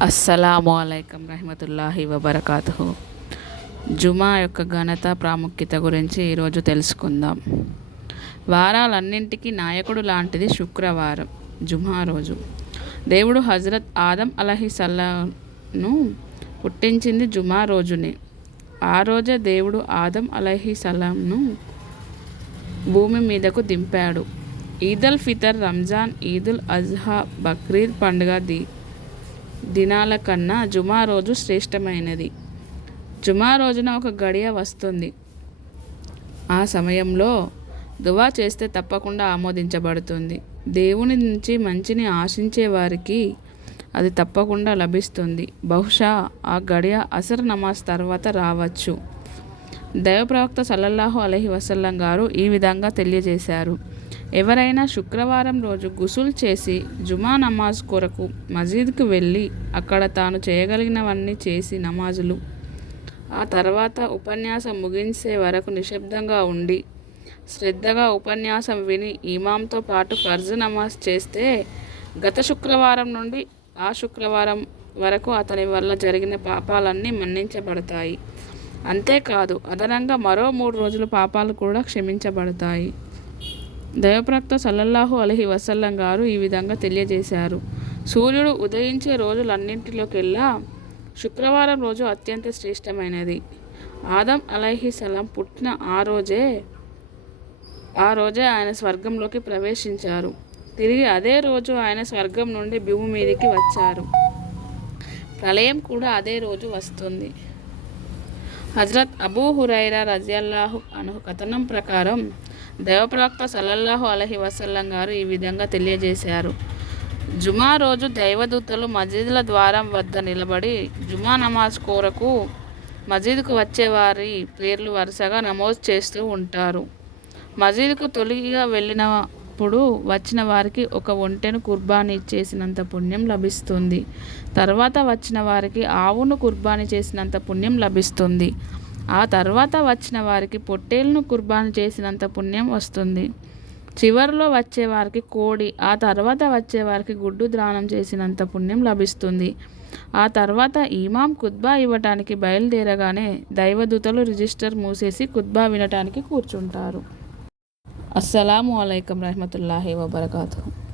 అస్సలాము అలైకం రహమతుల్లాహి వబర్కాతు జుమా యొక్క ఘనత ప్రాముఖ్యత గురించి ఈరోజు తెలుసుకుందాం. వారాలన్నింటికీ నాయకుడు లాంటిది శుక్రవారం జుమా రోజు. దేవుడు హజరత్ ఆదం అలహిసల్లాను పుట్టించింది జుమా రోజునే. ఆ రోజే దేవుడు ఆదం అలహిసలాంను భూమి మీదకు దింపాడు. ఈదల్ ఫితర్ రంజాన్ ఈదుల్ అజ్హా బక్రీద్ పండుగ ది దినాల కన్నా జుమా రోజు శ్రేష్టమైనది. జుమా రోజున ఒక గడియ వస్తుంది. ఆ సమయంలో దువా చేస్తే తప్పకుండా ఆమోదించబడుతుంది. దేవుని నుంచి మంచిని ఆశించే వారికి అది తప్పకుండా లభిస్తుంది. బహుశా ఆ గడియ అసర్ నమాజ్ తర్వాత రావచ్చు. దైవ ప్రవక్త సల్లల్లాహు అలహి వసల్లం గారు ఈ విధంగా తెలియజేశారు. ఎవరైనా శుక్రవారం రోజు గుసుల్ చేసి జుమా నమాజ్ కొరకు మసీద్కు వెళ్ళి అక్కడ తాను చేయగలిగినవన్నీ చేసి నమాజులు. ఆ తర్వాత ఉపన్యాసం ముగించే వరకు నిశ్శబ్దంగా ఉండి శ్రద్ధగా ఉపన్యాసం విని ఇమాంతో పాటు ఫర్జ్ నమాజ్ చేస్తే గత శుక్రవారం నుండి ఆ శుక్రవారం వరకు అతని వల్ల జరిగిన పాపాలన్నీ మన్నించబడతాయి. అంతేకాదు అదనంగా మరో మూడు రోజుల పాపాలు కూడా క్షమించబడతాయి. దైవప్రక్త సల్లల్లాహు అలహి వసల్లం గారు ఈ విధంగా తెలియజేశారు. సూర్యుడు ఉదయించే రోజులన్నింటిలోకెల్లా శుక్రవారం రోజు అత్యంత శ్రేష్టమైనది. ఆదం అలహి సలాం పుట్టిన ఆ రోజే ఆ రోజే ఆయన స్వర్గంలోకి ప్రవేశించారు. తిరిగి అదే రోజు ఆయన స్వర్గం నుండి భూమి మీదకి వచ్చారు. ప్రళయం కూడా అదే రోజు వస్తుంది. హజరత్ అబూ హురైరా రజియల్లాహు అను కథనం ప్రకారం దైవప్రవక్త సల్లల్లాహు అలహి వసల్లం గారు ఈ విధంగా తెలియజేశారు. జుమా రోజు దైవదూతలు మసీదుల ద్వారం వద్ద నిలబడి జుమా నమాజ్ కోరకు మసీదుకు వచ్చేవారి పేర్లు వరుసగా నమోదు చేస్తూ ఉంటారు. మసీదుకు తొలిగా వెళ్ళినప్పుడు వచ్చిన వారికి ఒక ఒంటెను కుర్బానీ చేసినంత పుణ్యం లభిస్తుంది. తర్వాత వచ్చిన వారికి ఆవును కుర్బానీ చేసినంత పుణ్యం లభిస్తుంది. ఆ తర్వాత వచ్చిన వారికి పొట్టేలును కుర్బాను చేసినంత పుణ్యం వస్తుంది. చివరిలో వచ్చేవారికి కోడి ఆ తర్వాత వచ్చేవారికి గుడ్డు దానం చేసినంత పుణ్యం లభిస్తుంది. ఆ తర్వాత ఈమాం కుద్బా ఇవ్వటానికి బయలుదేరగానే దైవదూతలు రిజిస్టర్ మూసేసి కుద్బా వినటానికి కూర్చుంటారు. అస్సలాము అయికం రహమతుల్లాహి వబర్కాతు